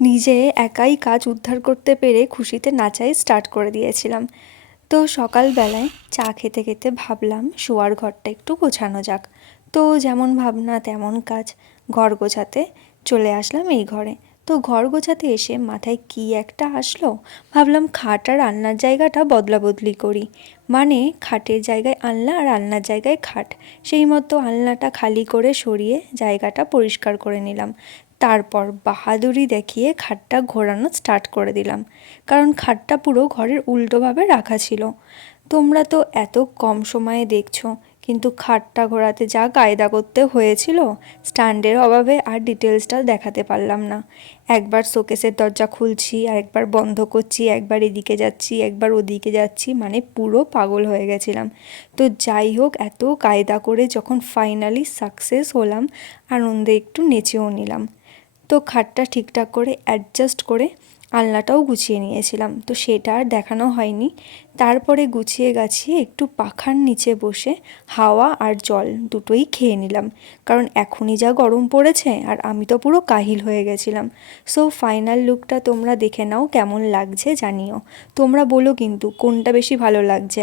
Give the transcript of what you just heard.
নিজে একাই কাজ উদ্ধার করতে পেরে খুশিতে নাচাই স্টার্ট করে দিয়েছিলাম। তো সকালবেলায় চা খেতে খেতে ভাবলাম শোয়ার ঘরটা একটু গোছানো যাক। তো যেমন ভাবনা তেমন কাজ, ঘর গোছাতে চলে আসলাম এই ঘরে। তো ঘর গোছাতে এসে মাথায় কী একটা আসলো, ভাবলাম খাট আর আলনার জায়গাটা বদলা বদলি করি। মানে খাটের জায়গায় আলনা আর আলনার জায়গায় খাট, সেই মতো আলনাটা খালি করে সরিয়ে জায়গাটা পরিষ্কার করে নিলাম। তারপর বাহাদুরি দেখিয়ে খাটটা ঘোরানো স্টার্ট করে দিলাম, কারণ খাটটা পুরো ঘরের উল্টোভাবে রাখা ছিল। তোমরা তো এত কম সময়ে দেখছো, কিন্তু খাটটা ঘোরাতে যা কায়দা করতে হয়েছিল, স্ট্যান্ডের অভাবে আর ডিটেলসটা দেখাতে পারলাম না। একবার শোকেসের দরজা খুলছি, আর একবার বন্ধ করছি, একবার এদিকে যাচ্ছি, একবার ওদিকে যাচ্ছি, মানে পুরো পাগল হয়ে গেছিলাম। তো যাই হোক, এত কায়দা করে যখন ফাইনালি সাকসেস হলাম, আনন্দে একটু নেচেও নিলাম। তো খাটটা ঠিকঠাক করে অ্যাডজাস্ট করে আলনাটাও গুছিয়ে নিয়েছিলাম, তো সেটা আর দেখানো হয়নি। তারপরে গুছিয়ে গাছিয়ে একটু পাখার নিচে বসে হাওয়া আর জল দুটোই খেয়ে নিলাম, কারণ এখনই যা গরম পড়েছে আর আমি তো পুরো কাহিল হয়ে গেছিলাম। সো ফাইনাল লুকটা তোমরা দেখে নাও, কেমন লাগছে জানিও। তোমরা বলো কিন্তু কোনটা বেশি ভালো লাগছে।